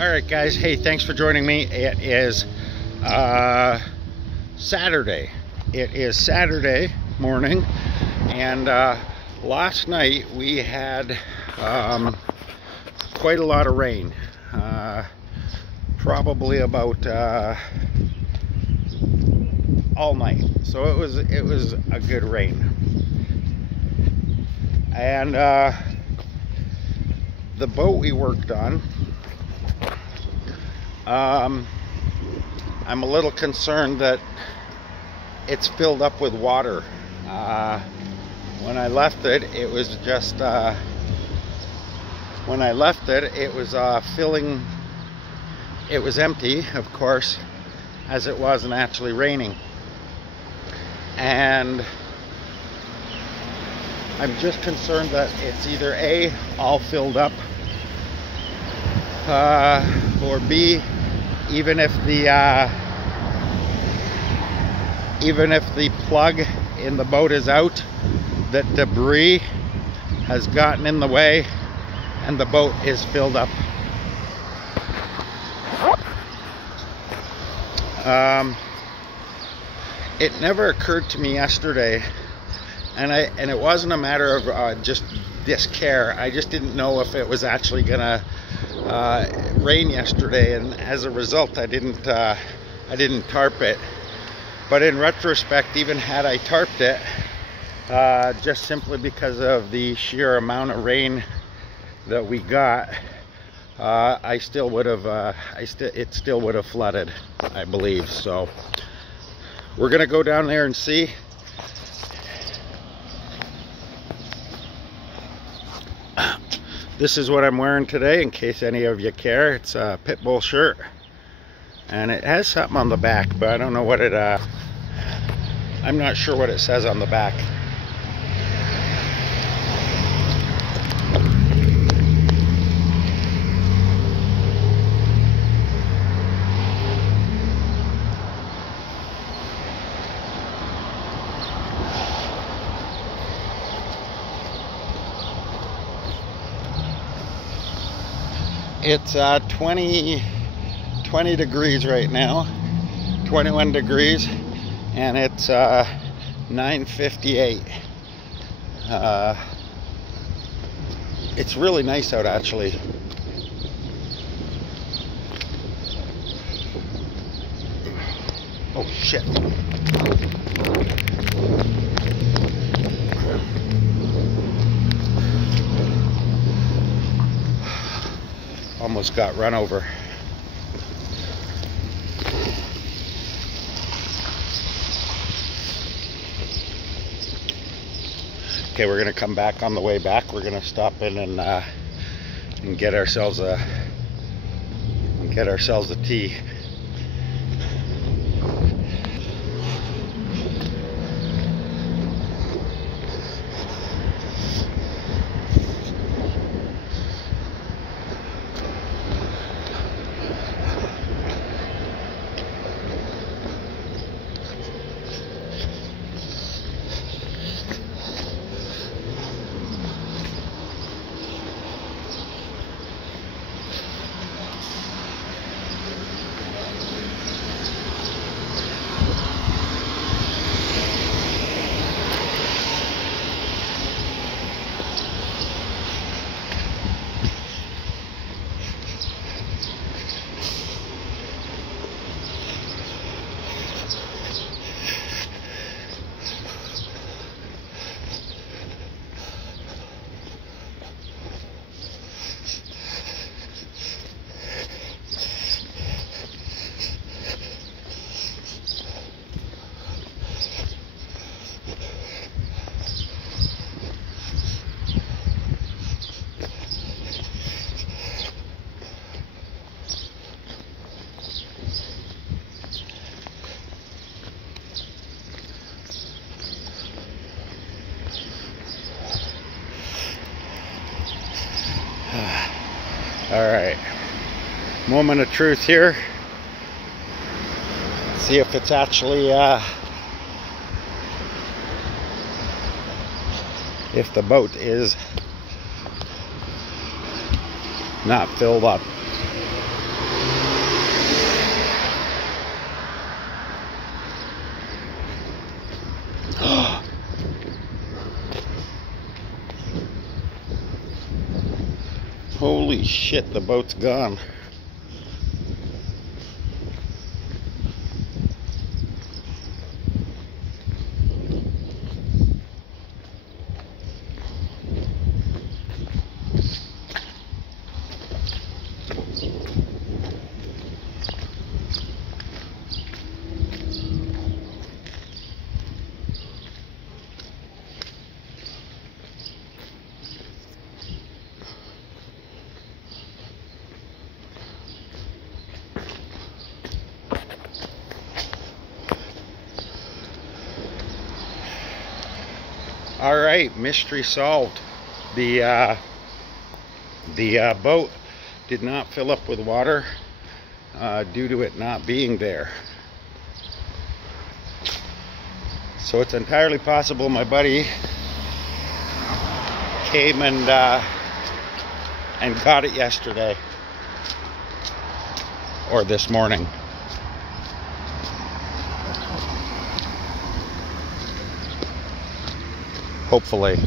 All right, guys. Hey, thanks for joining me. It is Saturday. It is Saturday morning, and last night we had quite a lot of rain. Probably about all night. So it was a good rain, and the boat we worked on. I'm a little concerned that it's filled up with water. When I left it, it was just filling. It was empty, of course, as it wasn't actually raining. And I'm just concerned that it's either A, all filled up, or B, even if the plug in the boat is out, that debris has gotten in the way and the boat is filled up. It never occurred to me yesterday, and it wasn't a matter of just this care. I just didn't know if it was actually gonna rain yesterday, and as a result I didn't tarp it. But in retrospect, even had I tarped it, just simply because of the sheer amount of rain that we got, it still would have flooded, I believe. So we're gonna go down there and see. This is what I'm wearing today, in case any of you care. It's a Pitbull shirt, and it has something on the back, but I don't know what it I'm not sure what it says on the back. It's 20 degrees right now, 21 degrees, and it's 9:58. It's really nice out, actually. Oh shit. Almost got run over. Okay, we're gonna come back. On the way back, we're gonna stop in and get ourselves a tea. All right, moment of truth here. See if it's actually if the boat is not filled up. Holy shit, the boat's gone. All right, mystery solved. The boat did not fill up with water due to it not being there. So it's entirely possible my buddy came and got it yesterday or this morning. Hopefully.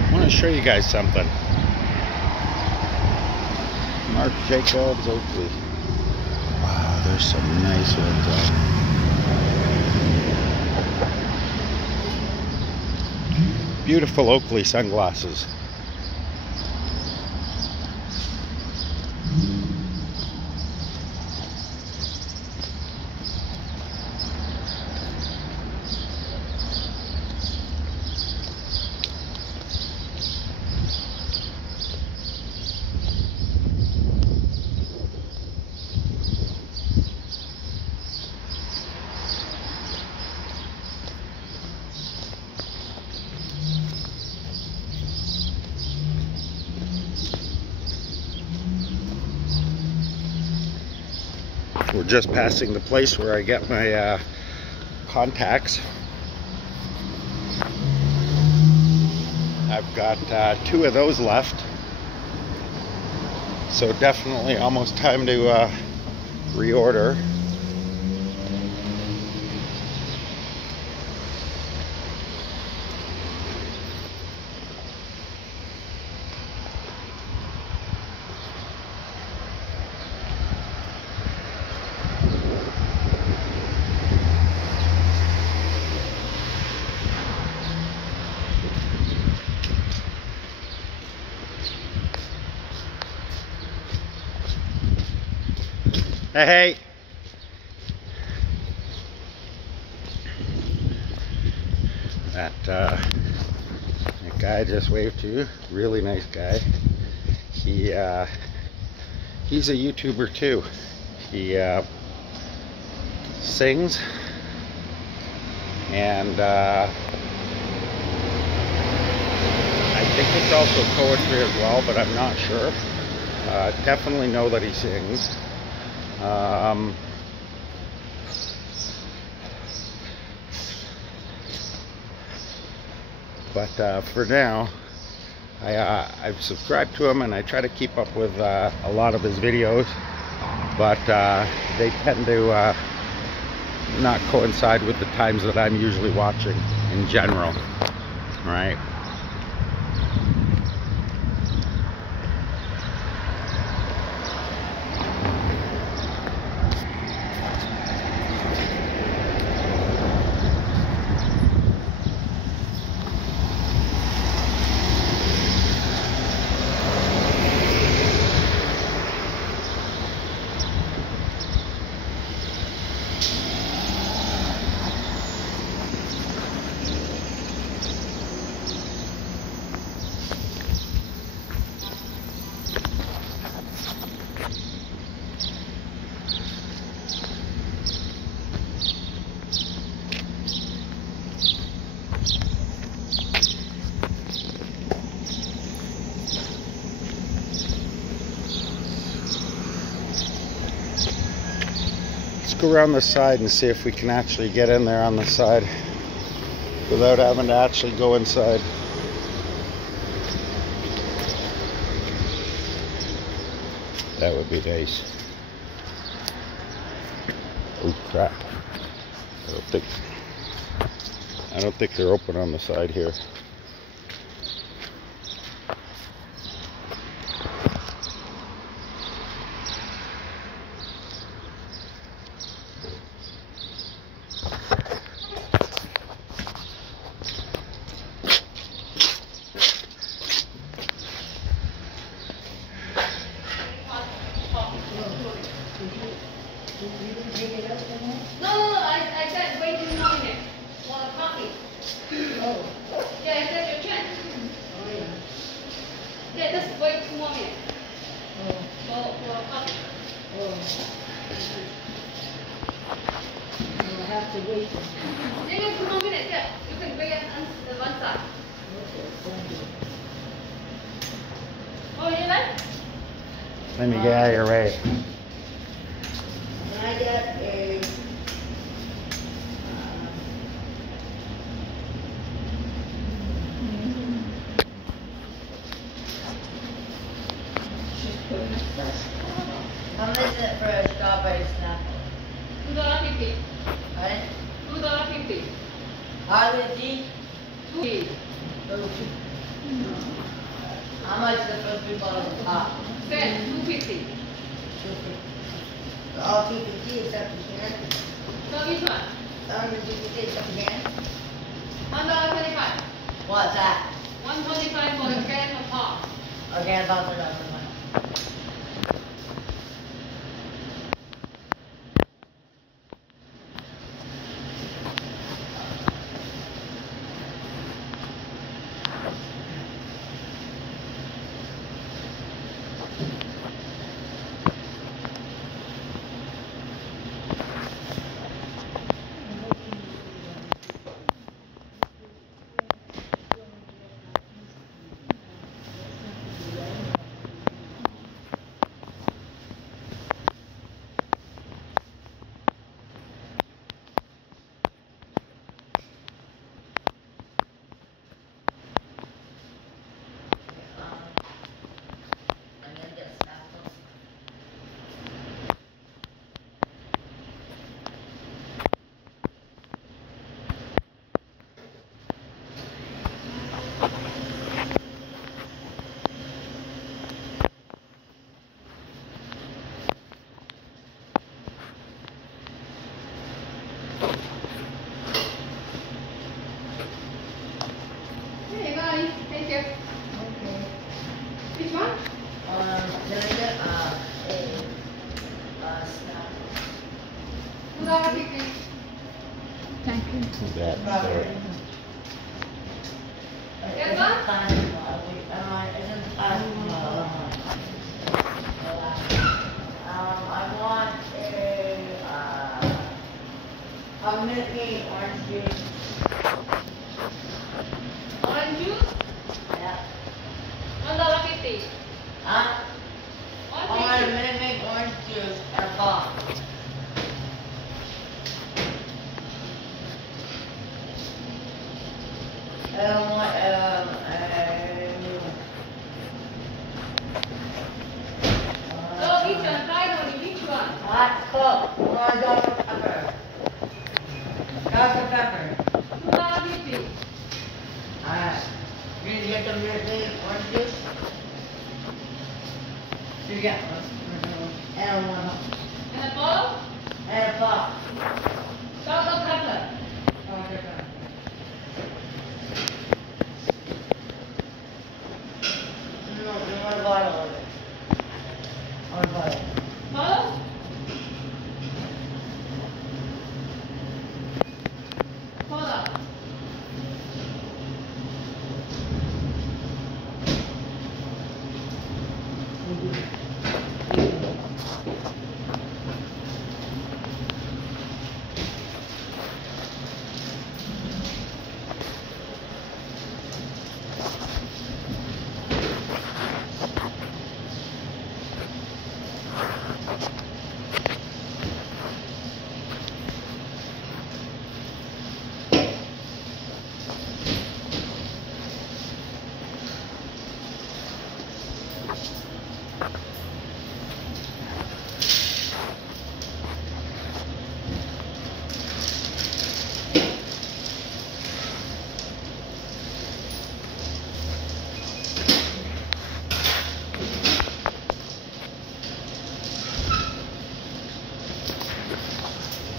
I want to show you guys something. Marc Jacobs Oakley. Wow, there's some nice ones out. Beautiful Oakley sunglasses. We're just passing the place where I get my contacts. I've got 2 of those left, so definitely almost time to reorder. Hey, that guy I just waved to, really nice guy. He's a YouTuber too. He sings, and I think it's also poetry as well, but I'm not sure. Definitely know that he sings. But for now, I've subscribed to him and I try to keep up with a lot of his videos, but they tend to not coincide with the times that I'm usually watching in general, right? go around the side and see if we can actually get in there on the side without having to actually go inside. That would be nice. Oh crap. I don't think they're open on the side here. No, I said wait 2 more minutes for the coffee. Oh. Yeah, I said your chance. Oh, yeah. Yeah, just wait 2 more minutes. Oh. For coffee. Oh. I have to wait. Maybe 2 more minutes, yeah. You can wait on the one side. Okay. Oh, you like? Let me get out of your way. I get a how much is it for a strawberry snapple? $2.50. Right? $2.50. Holiday tea? $2. How much is it for 3 bottles of pop? Set $2.50. All 250 except the can? So which one? 250 except the can? $1.25. What's that? $1.25 for the can of pop. Okay, about $3. Hey, bye. Thank you. Okay. Which one? Can I get a snap? $2.50. Thank you. That, Strawberry. Yes, ma'am? I want a Minute Maid orange juice. Orange juice? Yeah. $1.50. Huh? I want a $1.50. Minute Maid orange juice and a pop. I don't want So which one? Finally, which one? hot Coke. I want Dr. Pepper. Dr. Pepper. $2.50. Alright. You're gonna get the Minute Maid orange juice? You get one. And one. And a bottle? And a pop. Dr. Pepper. Dr. Pepper. No, you want a bottle of it. I want a bottle. Bottle? Soda.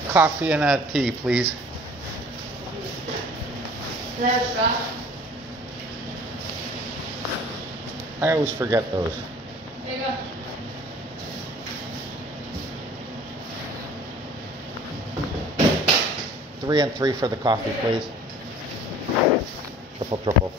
coffee and a tea, please. Let's go. I always forget those. There you go. Three and three for the coffee, please. Triple.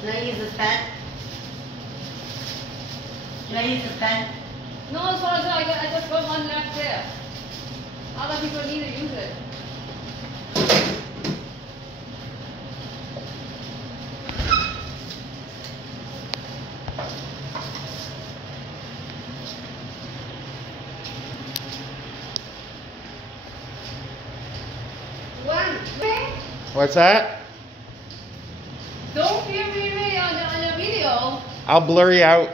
Can I use this pen? Can I use this pen? No, sorry, I just got one left there. Other people need to use it. One, wait. What's that? Don't film me on the video. I'll blur you out.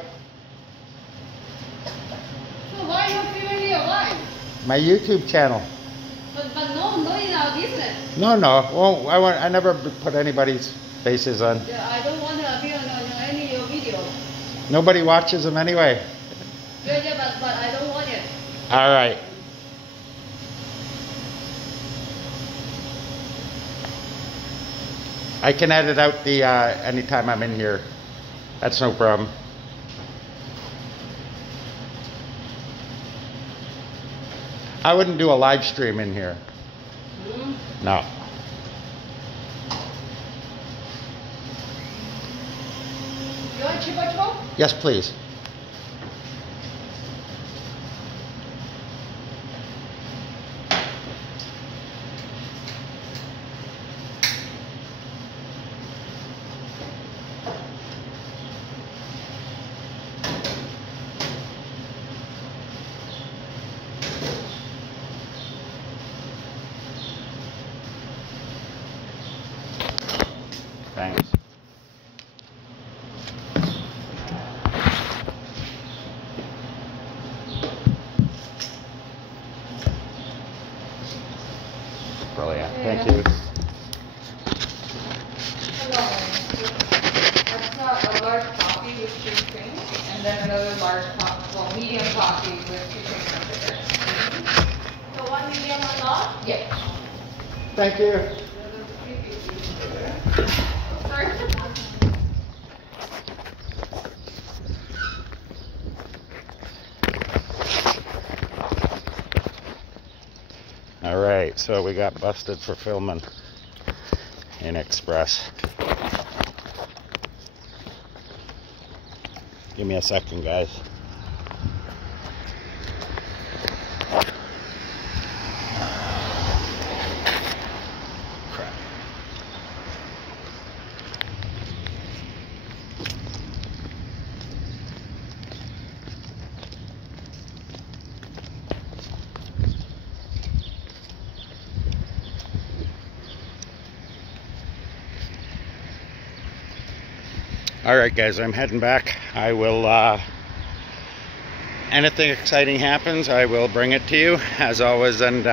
So why you filming me alive? My YouTube channel. But no in our business. No. I never put anybody's faces on. Yeah, I don't want to appear on any of your video. Nobody watches them anyway. Yeah, but I don't want it. All right. I can edit out the anytime I'm in here. That's no problem. I wouldn't do a live stream in here. No. You want chipo? Yes, please. Thanks. Brilliant. Thank you. Hello. I've got a large coffee with 2 creams, and then another large medium coffee with 2 creams and sugar. So one medium or not? Yeah. Thank you. Sorry. All right, so we got busted for filming in Express. Give me a second, guys. Crap. All right, guys, I'm heading back. I will, anything exciting happens, I will bring it to you, as always, and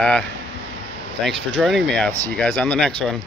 thanks for joining me. I'll see you guys on the next one.